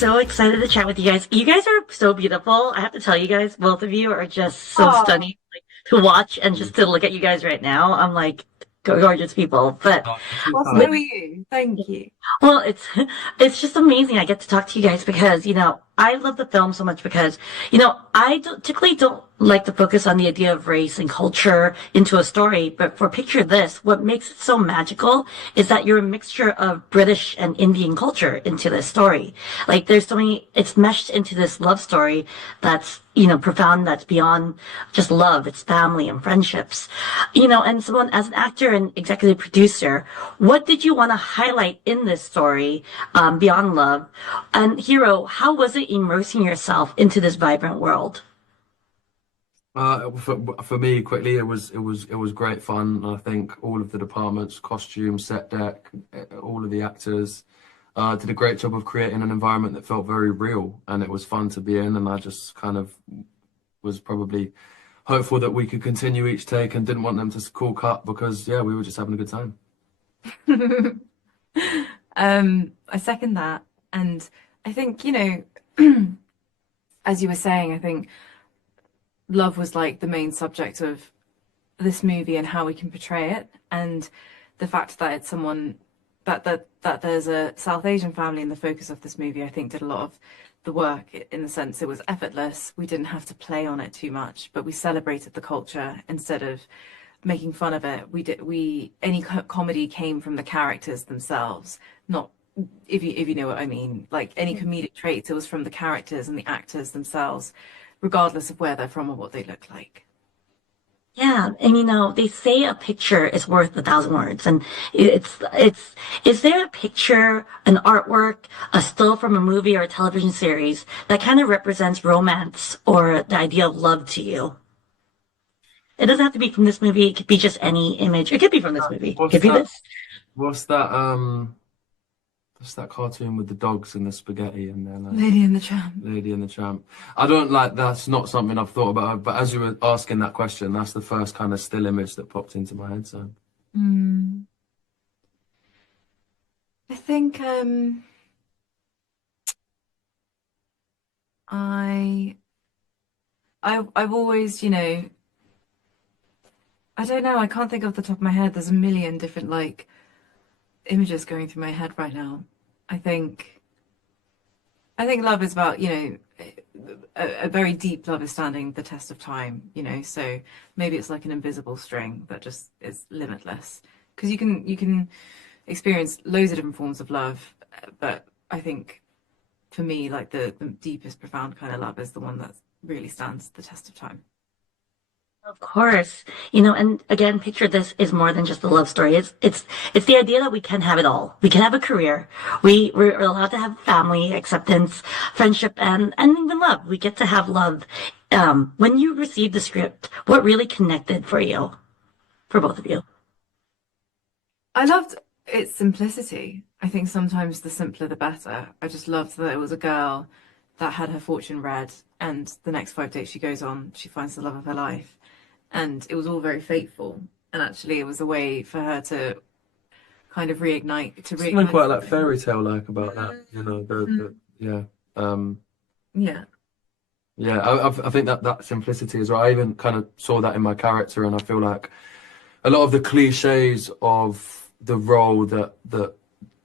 so excited to chat with you guys. You guys are so beautiful. I have to tell you guys, both of you are just so Oh, stunning, like, to watch and just to look at you guys right now. I'm like gorgeous people. But Oh, you're too well, so with are kind. you. Thank you. well, it's just amazing. I get to talk to you guys because I love the film so much because I typically don't like to focus on the idea of race and culture into a story, but for Picture This, what makes it so magical is that you're a mixture of British and Indian culture into this story. Like there's so many, it's meshed into this love story that's profound, that's beyond just love. It's family and friendships. And someone as an actor and executive producer, what did you want to highlight in this story beyond love? And Hero, how was it immersing yourself into this vibrant world? For me, quickly, it was great fun. I think all of the departments, costume, set deck, all of the actors did a great job of creating an environment that felt very real, and it was fun to be in. And I just kind of was probably hopeful that we could continue each take, and didn't want them to call cut because yeah, we were just having a good time. I second that. And I think, as you were saying, I think love was like the main subject of this movie and how we can portray it. And the fact that it's someone that there's a South Asian family in the focus of this movie, I think did a lot of the work in the sense it was effortless. We didn't have to play on it too much, but we celebrated the culture instead of making fun of it. Any comedy came from the characters themselves, not if you know what I mean. Like any comedic traits, it was from the characters and the actors themselves, regardless of where they're from or what they look like. Yeah, and they say a picture is worth a thousand words. And is there a picture, an artwork, a still from a movie or a television series that kind of represents romance or the idea of love to you? It doesn't have to be from this movie. It could be just any image. It could be from this movie. It What's could be that? this. What's that? What's that cartoon with the dogs and the spaghetti and then Lady and the Tramp. Lady and the Tramp? I don't like. That's not something I've thought about. But as you were asking that question, that's the first kind of still image that popped into my head. So. Mm. I think I I've always, I don't know, I can't think off the top of my head. There's a million different like images going through my head right now. I think I think love is about, a very deep love is standing the test of time, so maybe it's like an invisible string that just is limitless. Because you can experience loads of different forms of love, but I think for me, like the deepest, profound kind of love is the one that really stands the test of time. Of course, and again, Picture This is more than just a love story. It's the idea that we can have it all. We can have a career. We're allowed to have family, acceptance, friendship, and even love. We get to have love. When you received the script, what really connected for you, for both of you? I loved its simplicity. I think sometimes the simpler the better. I just loved that it was a girl that had her fortune read, and the next 5 dates she goes on, she finds the love of her life. And it was all very fateful. And actually, it was a way for her to kind of Something reignite quite like something. fairy tale like about that, Mm, yeah. Um, yeah. yeah, I think that simplicity as well. I even kind of saw that in my character, and I feel like a lot of the cliches of the role that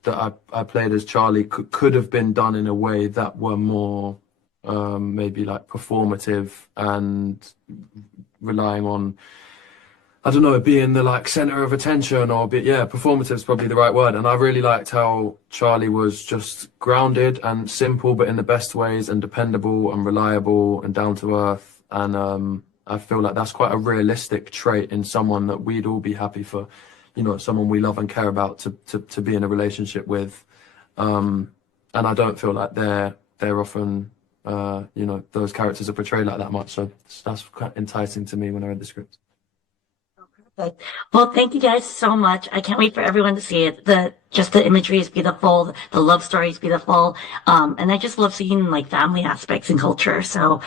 I played as Charlie could have been done in a way that were more maybe like performative and relying on, I don't know, being the like center of attention or yeah, performative is probably the right word. And I really liked how Charlie was just grounded and simple, but in the best ways, and dependable and reliable and down to earth. And I feel like that's quite a realistic trait in someone that we'd all be happy for, someone we love and care about to be in a relationship with. And I don't feel like they're often those characters are portrayed like that much. So that's quite enticing to me when I read the script. Perfect. Well, thank you guys so much. I can't wait for everyone to see it. The imagery is beautiful. The love story is beautiful. And I just love seeing like family aspects and culture. So,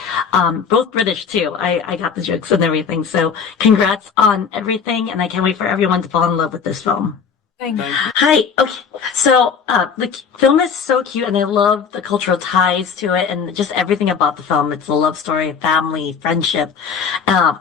both British too. I got the jokes and everything. So congrats on everything. And I can't wait for everyone to fall in love with this film. Thank you. Hi. Okay. So, the film is so cute, and I love the cultural ties to it, and just everything about the film. It's a love story, family, friendship,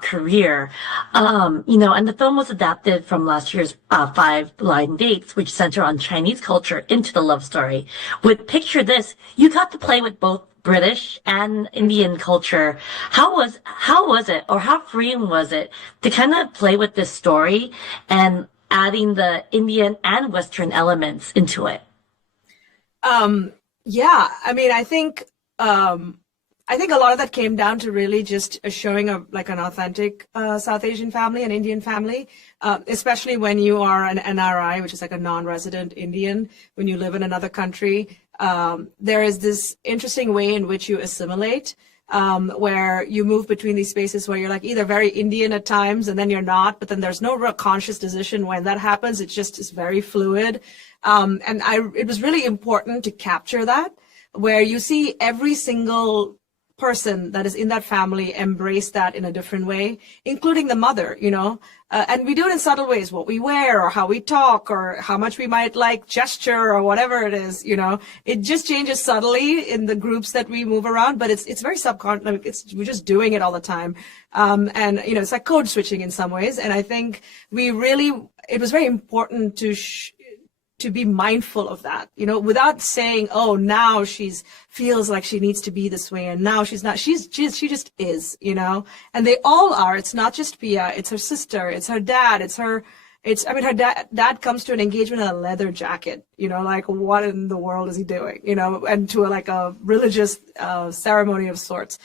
career. And the film was adapted from last year's Five Blind Dates, which center on Chinese culture, into the love story. With Picture This, you got to play with both British and Indian culture. How was it, or how freeing was it to kind of play with this story and adding the Indian and Western elements into it? Yeah, I mean, I think a lot of that came down to really just showing like an authentic South Asian family, an Indian family, especially when you are an NRI, which is like a non-resident Indian, when you live in another country. There is this interesting way in which you assimilate, where you move between these spaces where you're like either very Indian at times and then you're not, but then there's no real conscious decision when that happens. It just is very fluid. It was really important to capture that, where you see every single person that is in that family embrace that in a different way, including the mother, and we do it in subtle ways, what we wear or how we talk or how much we might like gesture or whatever it is, it just changes subtly in the groups that we move around, but it's very subconscious. We're just doing it all the time. It's like code switching in some ways. And I think it was very important to be mindful of that, without saying, oh, now feels like she needs to be this way, and now she's not. She just is, and they all are. It's not just Pia. It's her sister. It's her dad. Her dad comes to an engagement in a leather jacket, like what in the world is he doing, and to a religious ceremony of sorts.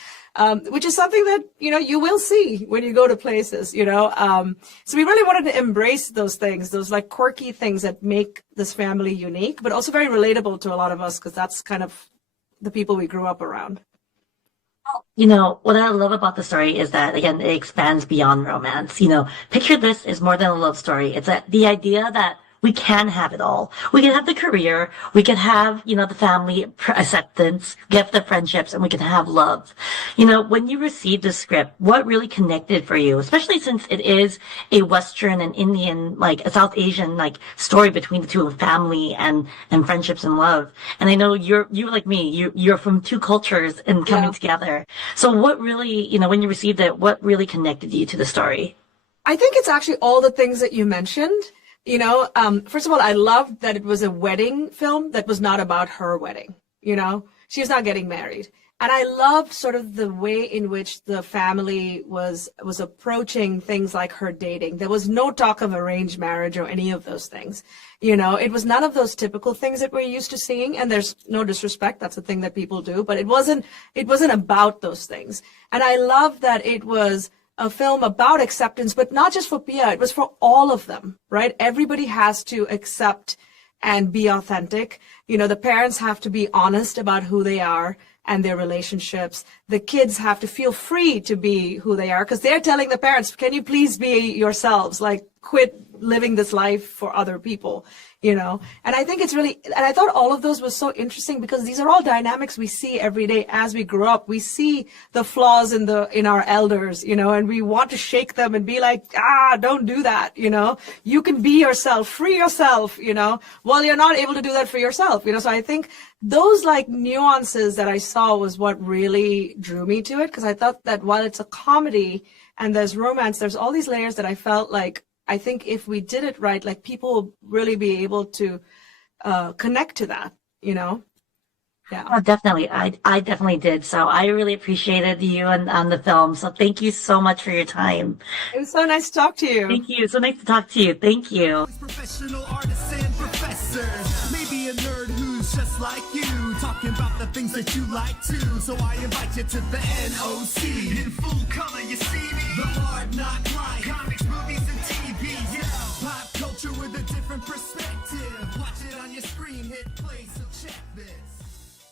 Which is something that, you will see when you go to places, So we really wanted to embrace those things, those like quirky things that make this family unique, but also very relatable to a lot of us, because that's kind of the people we grew up around. What I love about the story is that, again, it expands beyond romance. Picture This is more than a love story. It's the idea that we can have it all. We can have the career, we can have, the family acceptance, get the friendships, and we can have love. When you received the script, what really connected for you, especially since it is a Western and Indian, like a South Asian, like story between the two of family and friendships and love. And I know you're like me, you're from two cultures and coming together. So what really, when you received it, what really connected you to the story? I think it's actually all the things that you mentioned. First of all, I loved that it was a wedding film that was not about her wedding. She's not getting married. And I loved sort of the way in which the family was approaching things like her dating. There was no talk of arranged marriage or any of those things. It was none of those typical things that we're used to seeing. And there's no disrespect. That's a thing that people do. But it wasn't about those things. And I love that it was a film about acceptance, but not just for Pia, it was for all of them, right? Everybody has to accept and be authentic. The parents have to be honest about who they are and their relationships. The kids have to feel free to be who they are, because they're telling the parents, can you please be yourselves? Like, quit living this life for other people, And I think and I thought all of those was so interesting, because these are all dynamics we see every day as we grow up. We see the flaws in our elders, and we want to shake them and be like, don't do that, you can be yourself, free yourself, well, you're not able to do that for yourself, So I think those like nuances that I saw was what really drew me to it, because I thought that while it's a comedy and there's romance, there's all these layers that I felt like, I think if we did it right, like people will really be able to connect to that, Yeah. Oh, definitely. I definitely did. So I really appreciated you on the film. So thank you so much for your time. It was so nice to talk to you. Thank you. So nice to talk to you. Thank you. Professional artists and professors, maybe a nerd who's just like you, talking about the things that you like too. So I invite you to the NOC. In full color, you see me.